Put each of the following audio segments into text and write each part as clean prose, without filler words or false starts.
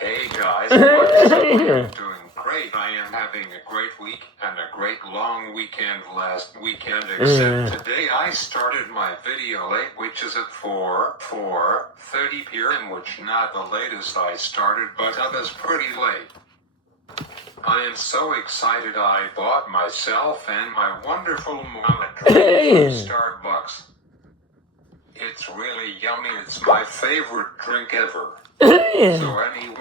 Hey guys, what's up? I am doing great. I am having a great week and a great long weekend last weekend, except today I started my video late, which is at 4:30 p.m., which not the latest I started, but that is pretty late. I am so excited I bought myself and my wonderful mom a drink from Starbucks. It's really yummy. It's my favorite drink ever.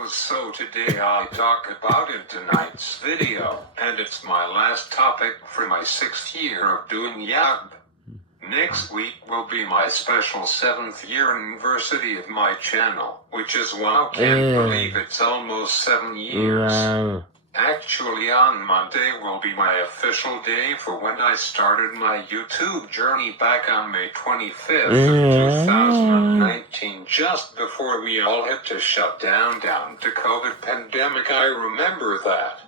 So today I talk about in tonight's video, and it's my last topic for my 6th year of doing YouTube. Next week will be my special 7th year anniversary of my channel, which is wow, can't believe it's almost 7 years. Wow. Actually, on Monday will be my official day for when I started my YouTube journey back on May 25th of 2019, just before we all had to shut down to COVID pandemic. I remember that.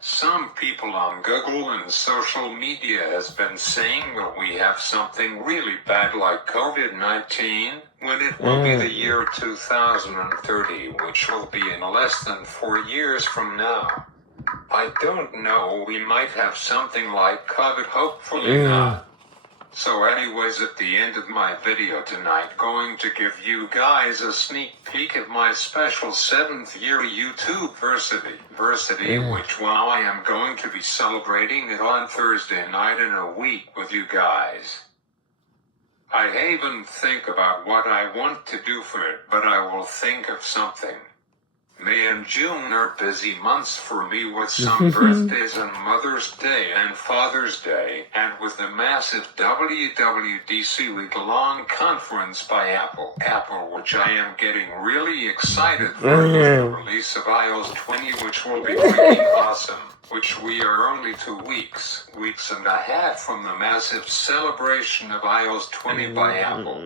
Some people on Google and social media has been saying, will we have something really bad like COVID-19, when it will be the year 2030, which will be in less than 4 years from now. I don't know, we might have something like COVID, hopefully not. So anyways, at the end of my video tonight, going to give you guys a sneak peek of my special 7th year YouTube versity, which wow, I am going to be celebrating it on Thursday night in a week with you guys. I even think about what I want to do for it, but I will think of something. May and June are busy months for me with some birthdays and Mother's Day and Father's Day, and with the massive WWDC week-long conference by Apple, which I am getting really excited for, the release of iOS 20, which will be freaking awesome, which we are only 2 weeks and a half from the massive celebration of iOS 20 by Apple,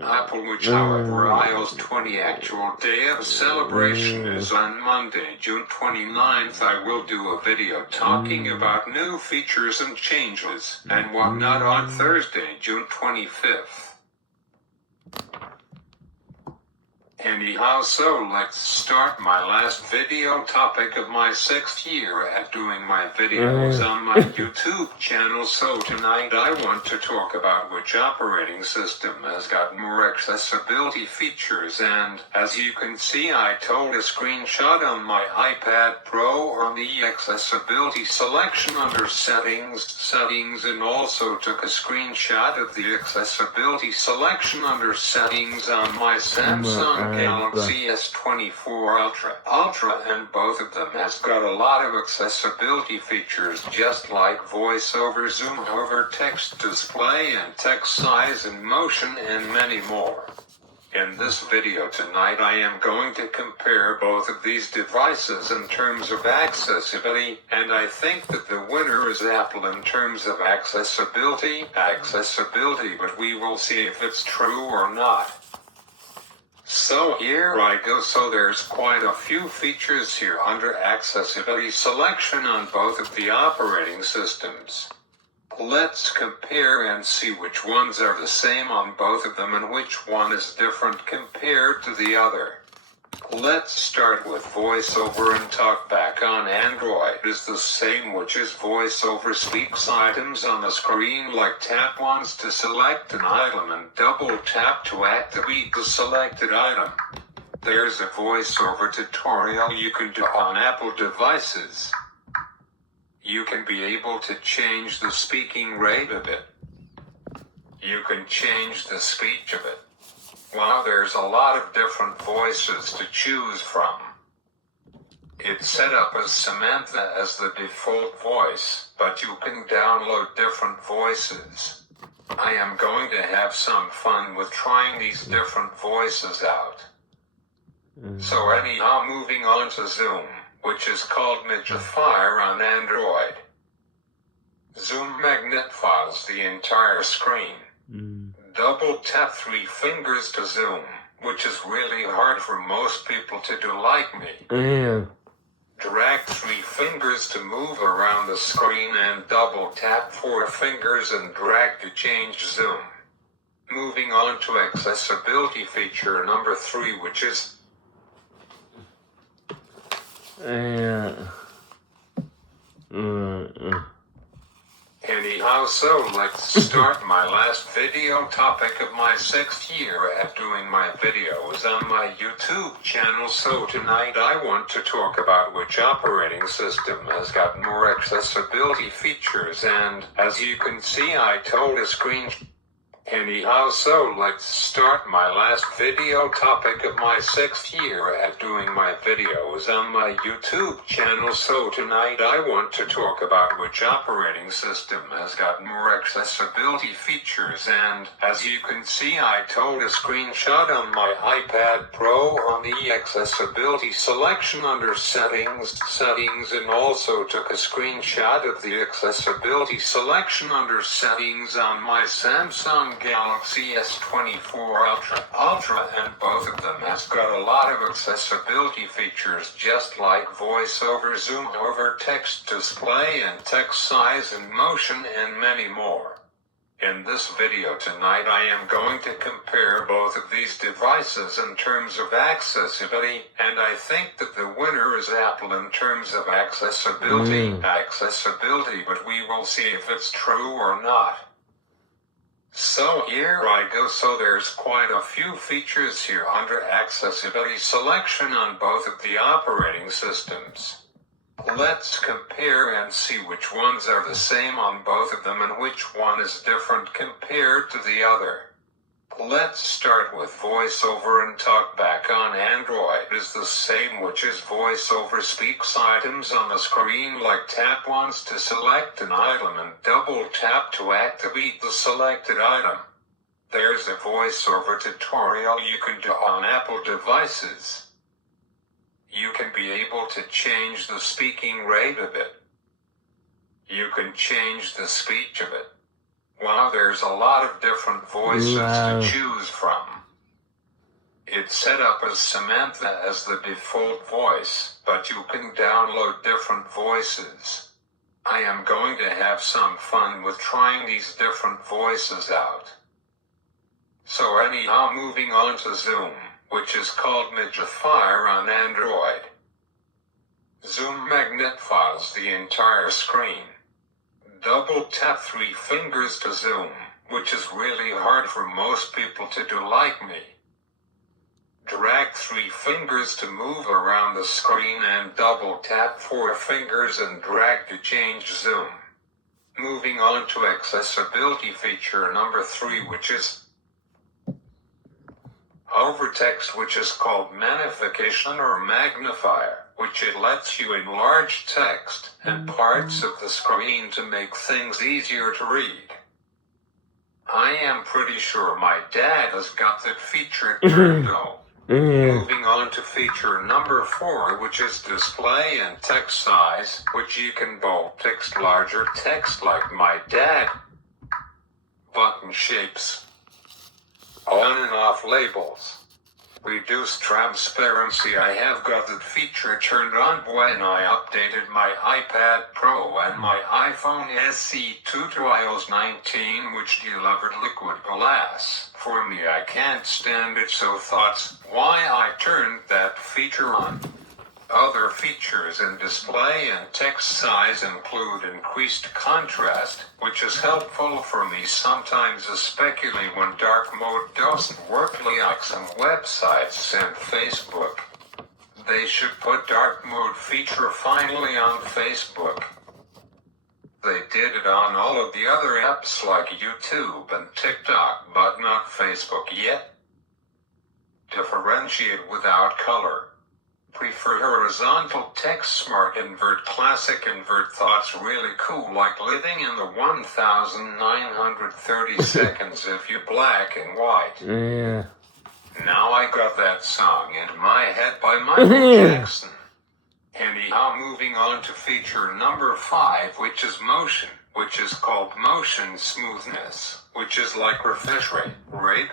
which however iOS 20 actual day of celebration is on Monday, June 29th. I will do a video talking about new features and changes and whatnot on Thursday, June 25th. Anyhow, so let's start my last video topic of my 6th year at doing my videos on my YouTube channel. So tonight I want to talk about which operating system has got more accessibility features, and as you can see, I took a screenshot on my iPad Pro on the accessibility selection under settings, and also took a screenshot of the accessibility selection under settings on my Samsung Galaxy S24 Ultra, and both of them has got a lot of accessibility features, just like voiceover, zoom over, text display, and text size and motion, and many more. In this video tonight I am going to compare both of these devices in terms of accessibility, and I think that the winner is Apple in terms of accessibility, but we will see if it's true or not. So here I go. So there's quite a few features here under accessibility selection on both of the operating systems. Let's compare and see which ones are the same on both of them and which one is different compared to the other. Let's start with VoiceOver and TalkBack on Android is the same, which is VoiceOver speaks items on the screen like tap once to select an item and double tap to activate the selected item. There's a VoiceOver tutorial you can do on Apple devices. You can be able to change the speaking rate of it. You can change the speech of it. Wow, there's a lot of different voices to choose from. It's set up as Samantha as the default voice, but you can download different voices. I am going to have some fun with trying these different voices out. So anyhow, moving on to Zoom, which is called Magnifier on Android. Zoom magnifies the entire screen. Double tap 3 fingers to zoom, which is really hard for most people to do like me. Drag 3 fingers to move around the screen and double tap 4 fingers and drag to change zoom. Moving on to accessibility feature number 3, which is Anyhow, so let's start my last video topic of my 6th year at doing my videos on my YouTube channel. So tonight I want to talk about which operating system has got more accessibility features, and as you can see I told a screen. Anyhow, so let's start my last video topic of my 6th year at doing my videos on my YouTube channel. So tonight I want to talk about which operating system has got more accessibility features, and as you can see I told a screenshot on my iPad Pro on the accessibility selection under settings, and also took a screenshot of the accessibility selection under settings on my Samsung Galaxy S24 Ultra, and both of them has got a lot of accessibility features just like voiceover, zoom over, text display and text size and motion, and many more. In this video tonight I am going to compare both of these devices in terms of accessibility, and I think that the winner is Apple in terms of accessibility, but we will see if it's true or not. So here I go. So there's quite a few features here under accessibility selection on both of the operating systems. Let's compare and see which ones are the same on both of them and which one is different compared to the other. Let's start with VoiceOver and TalkBack on Android is the same, which is VoiceOver speaks items on the screen like tap once to select an item and double tap to activate the selected item. There's a VoiceOver tutorial you can do on Apple devices. You can be able to change the speaking rate of it. You can change the speech of it. Wow, there's a lot of different voices to choose from. It's set up as Samantha as the default voice, but you can download different voices. I am going to have some fun with trying these different voices out. So anyhow, moving on to Zoom, which is called Magnifier on Android. Zoom magnifies the entire screen. Double tap 3 fingers to zoom, which is really hard for most people to do like me. Drag 3 fingers to move around the screen and double tap 4 fingers and drag to change zoom. Moving on to accessibility feature number 3, which is Overtext, which is called magnification or magnifier, which it lets you enlarge text and parts of the screen to make things easier to read. I am pretty sure my dad has got that feature turned on. Moving on to feature number 4, which is display and text size, which you can bold text, larger text like my dad, button shapes, on and off labels, reduced transparency. I have got that feature turned on when I updated my iPad Pro and my iPhone SE 2 to iOS 19, which delivered liquid glass. For me, I can't stand it, so thoughts why I turned that feature on. Other features in display and text size include increased contrast, which is helpful for me sometimes, especially when dark mode doesn't work like some websites and Facebook. They should put dark mode feature finally on Facebook. They did it on all of the other apps like YouTube and TikTok, but not Facebook yet. Differentiate without color. Prefer horizontal text, smart invert, classic invert, thoughts really cool, like living in the 1930 seconds if you're black and white. Now I got that song in my head by Michael Jackson. Anyhow, moving on to feature number 5, which is motion, which is called motion smoothness, which is like refresh rate,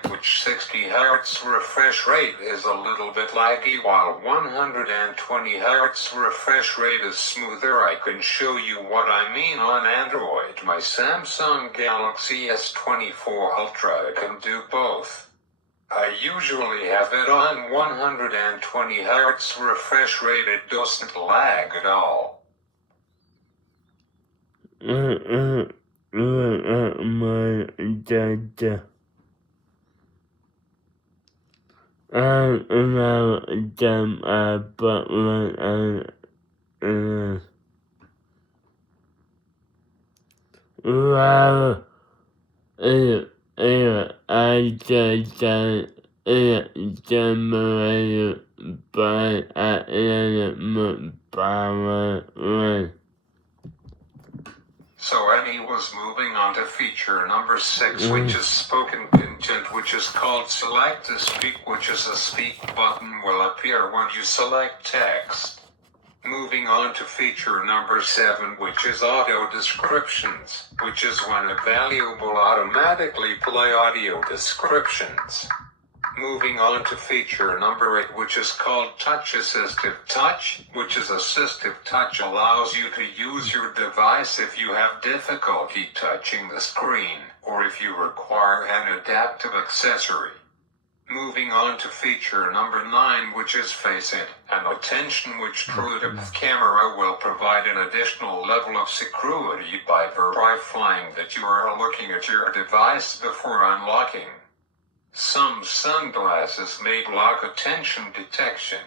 which 60 Hz refresh rate is a little bit laggy, while 120 Hz refresh rate is smoother. I can show you what I mean on Android. My Samsung Galaxy S24 Ultra can do both. I usually have it on 120 Hz refresh rate. It doesn't lag at all. My data. Now them but when well I just generated by power one. So Annie was moving on to feature number 6, which is spoken content, which is called select to speak, which is a speak button will appear when you select text. Moving on to feature number 7, which is audio descriptions, which is when a valuable will automatically play audio descriptions. Moving on to feature number 8, which is called Touch Assistive Touch, which is assistive touch allows you to use your device if you have difficulty touching the screen, or if you require an adaptive accessory. Moving on to feature number 9, which is Face It, an attention which through the camera will provide an additional level of security by verifying that you are looking at your device before unlocking. Some sunglasses may block attention detection.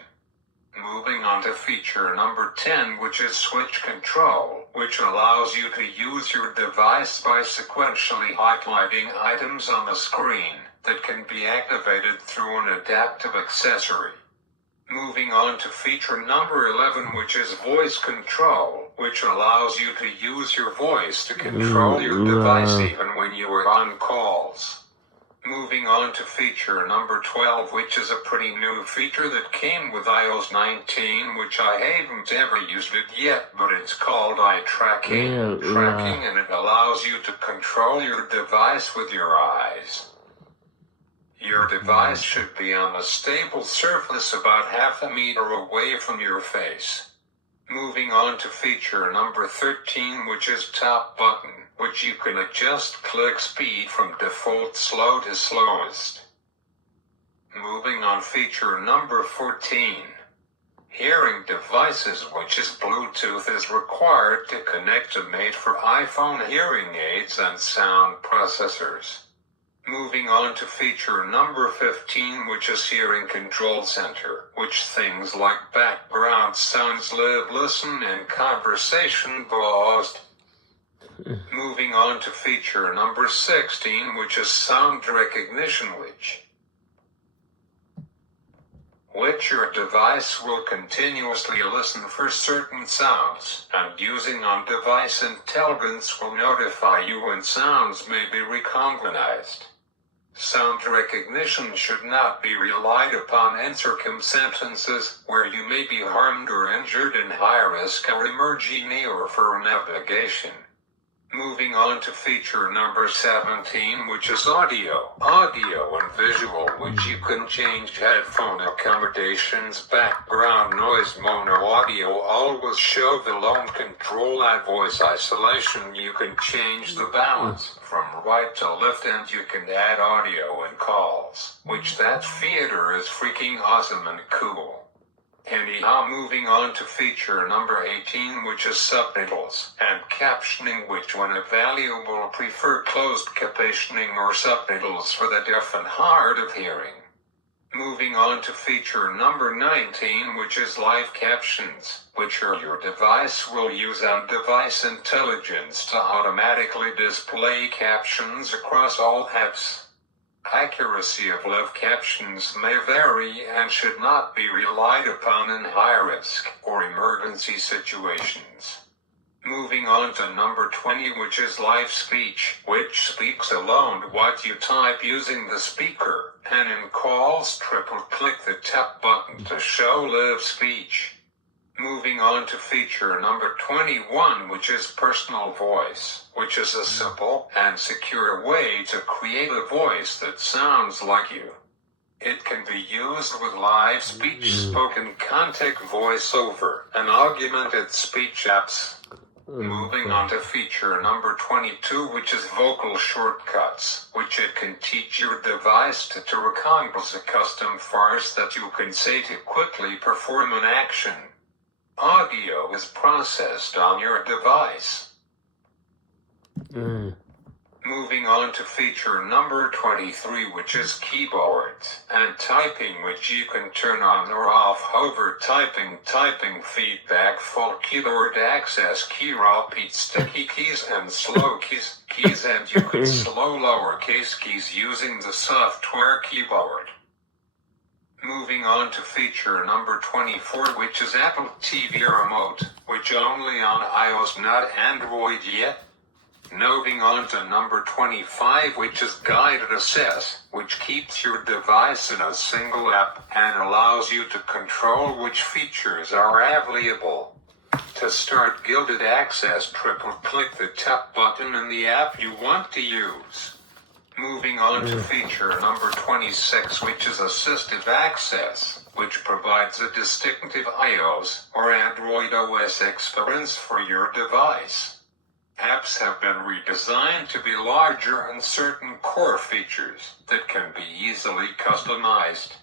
Moving on to feature number 10, which is switch control, which allows you to use your device by sequentially highlighting items on the screen that can be activated through an adaptive accessory. Moving on to feature number 11, which is voice control, which allows you to use your voice to control your device even when you are on calls. Moving on to feature number 12, which is a pretty new feature that came with iOS 19, which I haven't ever used it yet, but it's called eye tracking, and it allows you to control your device with your eyes. Your device should be on a stable surface about half a meter away from your face. Moving on to feature number 13, which is top button, which you can adjust click speed from default slow to slowest. Moving on feature number 14. Hearing devices, which is Bluetooth, is required to connect to made for iPhone hearing aids and sound processors. Moving on to feature number 15, which is Hearing Control Center, which things like background sounds, live, listen, and conversation paused. Moving on to feature number 16, which is sound recognition, which your device will continuously listen for certain sounds, and using on-device intelligence will notify you when sounds may be recognized. Sound recognition should not be relied upon in circumstances where you may be harmed or injured in high risk or emergency or for navigation. Moving on to feature number 17, which is audio and visual, which you can change headphone accommodations, background noise, mono audio, always show volume control, and voice isolation. You can change the balance from right to left, and you can add audio and calls, which that feature is freaking awesome and cool. Anyhow, moving on to feature number 18, which is subtitles and captioning, which when available prefer closed captioning or subtitles for the deaf and hard of hearing. Moving on to feature number 19, which is live captions, which your device will use on-device intelligence to automatically display captions across all apps. Accuracy of live captions may vary and should not be relied upon in high-risk or emergency situations. Moving on to number 20, which is live speech, which speaks alone what you type using the speaker, and in calls triple-click the tap button to show live speech. Moving on to feature number 21, which is personal voice, which is a simple and secure way to create a voice that sounds like you. It can be used with live speech, spoken content, voiceover, and augmented speech apps. Moving on to feature number 22, which is vocal shortcuts, which it can teach your device to recombos a custom farce that you can say to quickly perform an action. Audio is processed on your device. Moving on to feature number 23, which is keyboards and typing, which you can turn on or off. Hover typing feedback, full keyboard access, key repeat, sticky keys and slow keys, and you can slow lowercase keys using the software keyboard. Moving on to feature number 24, which is Apple TV remote, which only on iOS, not Android yet. Moving on to number 25, which is Guided Access, which keeps your device in a single app and allows you to control which features are available. To start Guided Access, triple-click the top button in the app you want to use. Moving on to feature number 26, which is Assistive Access, which provides a distinctive iOS or Android OS experience for your device. Apps have been redesigned to be larger and certain core features that can be easily customized.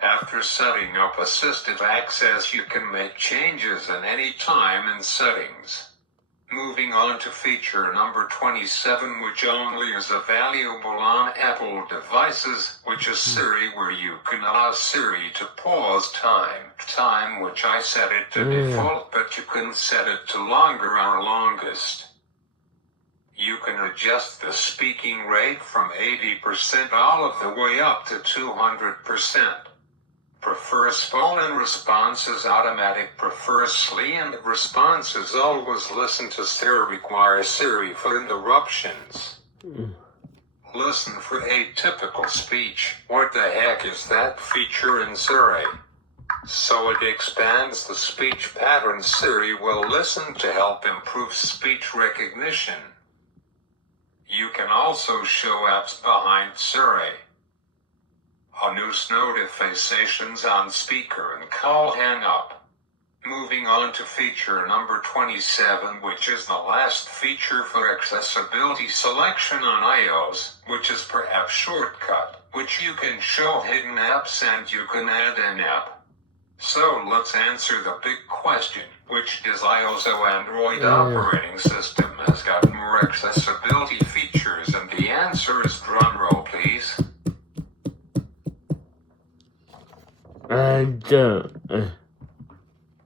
After setting up Assistive Access, you can make changes at any time in settings. Moving on to feature number 27, which only is available on Apple devices, which is Siri, where you can allow Siri to pause time which I set it to default, but you can set it to longer or longest. You can adjust the speaking rate from 80% all of the way up to 200%. Prefers phone and responses automatic, prefers sleep and responses always listen to Siri, requires Siri for interruptions. Listen for atypical speech. What the heck is that feature in Siri? So it expands the speech pattern Siri will listen to help improve speech recognition. You can also show apps behind Siri. News notifications on speaker and call hang up. Moving on to feature number 27, which is the last feature for accessibility selection on iOS, which is per app shortcut, which you can show hidden apps and you can add an app. So let's answer the big question, which is iOS or Android operating system has got more accessibility features, and the answer is drum roll please.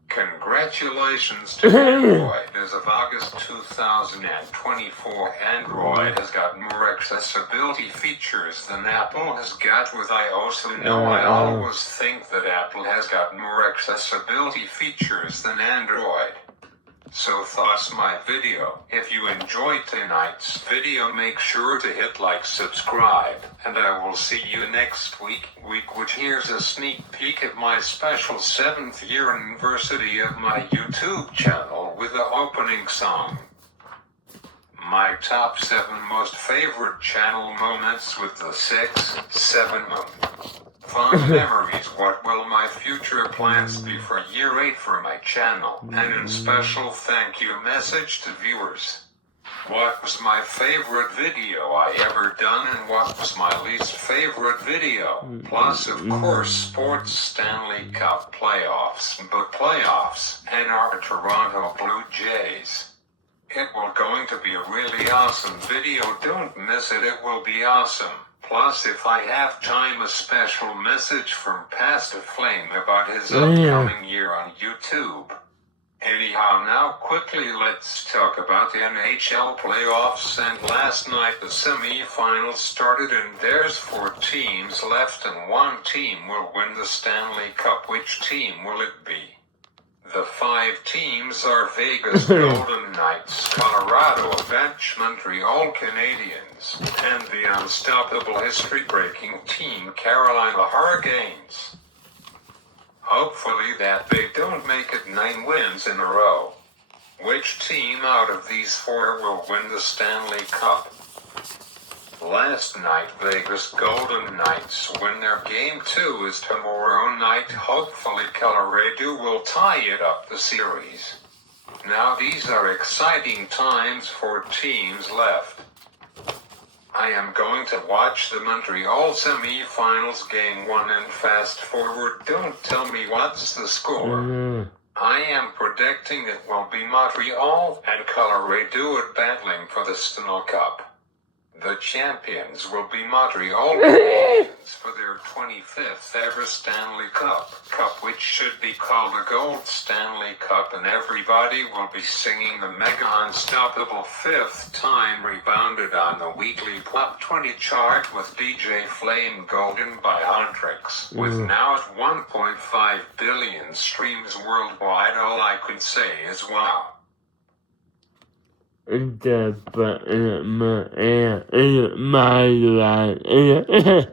Congratulations to Android. As of August 2024, Android has got more accessibility features than Apple has got with iOS. I always think that Apple has got more accessibility features than Android. So that's my video. If you enjoyed tonight's video, make sure to hit like, subscribe, and I will see you next week, which here's a sneak peek of my special 7th year anniversary of my YouTube channel with the opening song. My top 7 most favorite channel moments with the 7 fun memories. What will my future plans be for year 8 for my channel? And a special thank you message to viewers. What was my favorite video I ever done and what was my least favorite video? Plus of course sports Stanley Cup playoffs and our Toronto Blue Jays. It will going to be a really awesome video, don't miss it, it will be awesome. Plus, if I have time, a special message from Pastor Flame about his upcoming year on YouTube. Anyhow, now quickly let's talk about the NHL playoffs, and last night the semi-finals started and there's 4 teams left and 1 team will win the Stanley Cup. Which team will it be? The 5 teams are Vegas Golden Knights, Colorado Avalanche, Montreal Canadiens, and the unstoppable history-breaking team Carolina Hurricanes. Hopefully that they don't make it 9 wins in a row. Which team out of these 4 will win the Stanley Cup? Last night, Vegas Golden Knights win their game 2 is tomorrow night. Hopefully Colorado will tie it up the series. Now these are exciting times for teams left. I am going to watch the Montreal semi-finals game 1 and fast forward. Don't tell me what's the score. I am predicting it will be Montreal and Colorado battling for the Stanley Cup. The champions will be Montreal Canadiens for their 25th ever Stanley Cup, which should be called the Gold Stanley Cup, and everybody will be singing the mega unstoppable fifth time rebounded on the weekly Top 20 chart with DJ Flame Golden by Huntrix. With now at 1.5 billion streams worldwide, all I could say is wow. It's a button in my life.